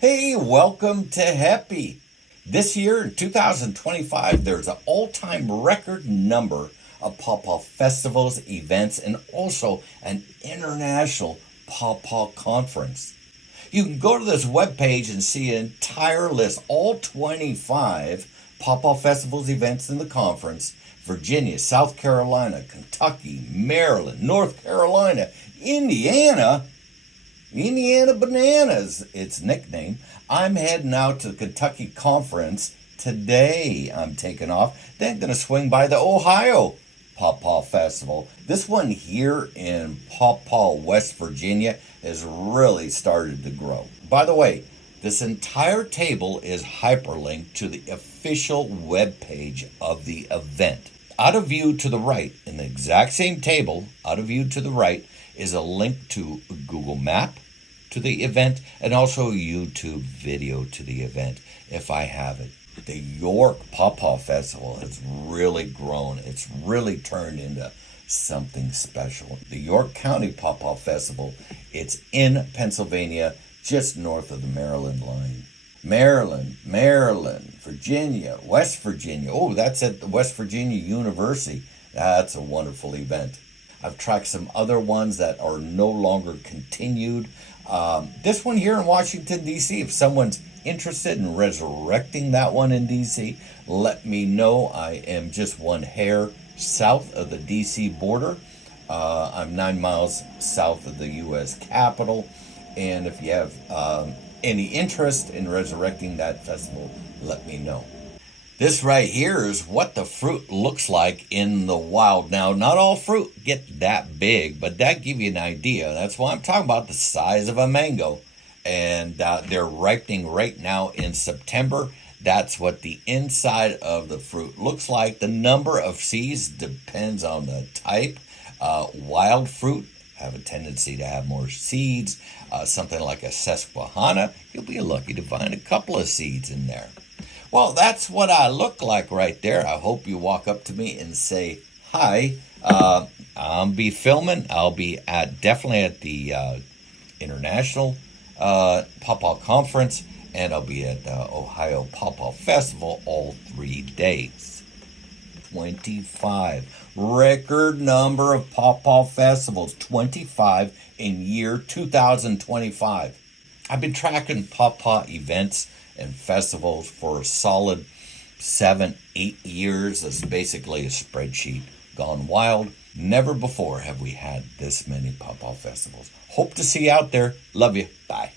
Hey, welcome to Happy. This year in 2025, there's an all-time record number of Pawpaw Festivals, events, and also an international Pawpaw conference. You can go to this webpage and see an entire list, all 25 Pawpaw Festivals, events, in the conference. Virginia, South Carolina, Kentucky, Maryland, North Carolina, Indiana Bananas, its nickname. I'm heading out to the Kentucky Conference today. I'm taking off. Then going to swing by the Ohio Pawpaw Festival. This one here in Pawpaw, West Virginia, has really started to grow. By the way, this entire table is hyperlinked to the official webpage of the event. Out of view to the right, in the exact same table, out of view to the right, is a link to Google Map to the event and also YouTube video to the event if I have it. The York Pawpaw Festival has really grown. It's really turned into something special. The York County Pawpaw Festival, it's in Pennsylvania, just north of the Maryland line. Maryland, Virginia, West Virginia. Oh, that's at the West Virginia University. That's a wonderful event. I've tracked some other ones that are no longer continued. This one here in Washington, D.C., if someone's interested in resurrecting that one in D.C., let me know. I am just one hair south of the D.C. border. I'm 9 miles south of the U.S. Capitol. And if you have any interest in resurrecting that festival, let me know. This right here is what the fruit looks like in the wild. Now, not all fruit get that big, but that gives you an idea. That's why I'm talking about the size of a mango. And they're ripening right now in September. That's what the inside of the fruit looks like. The number of seeds depends on the type. Wild fruit have a tendency to have more seeds. Something like a Susquehanna, you'll be lucky to find a couple of seeds in there. Well, that's what I look like right there. I hope you walk up to me and say hi. I'll be filming. I'll be definitely at the International Pawpaw Conference, and I'll be at Ohio Pawpaw Festival all 3 days. 25. Record number of Pawpaw Festivals. 25 in year 2025. I've been tracking Pawpaw events and festivals for a solid 7-8 years. It's basically a spreadsheet gone wild. Never before have we had this many Pawpaw festivals. Hope to see you out there. Love you. Bye.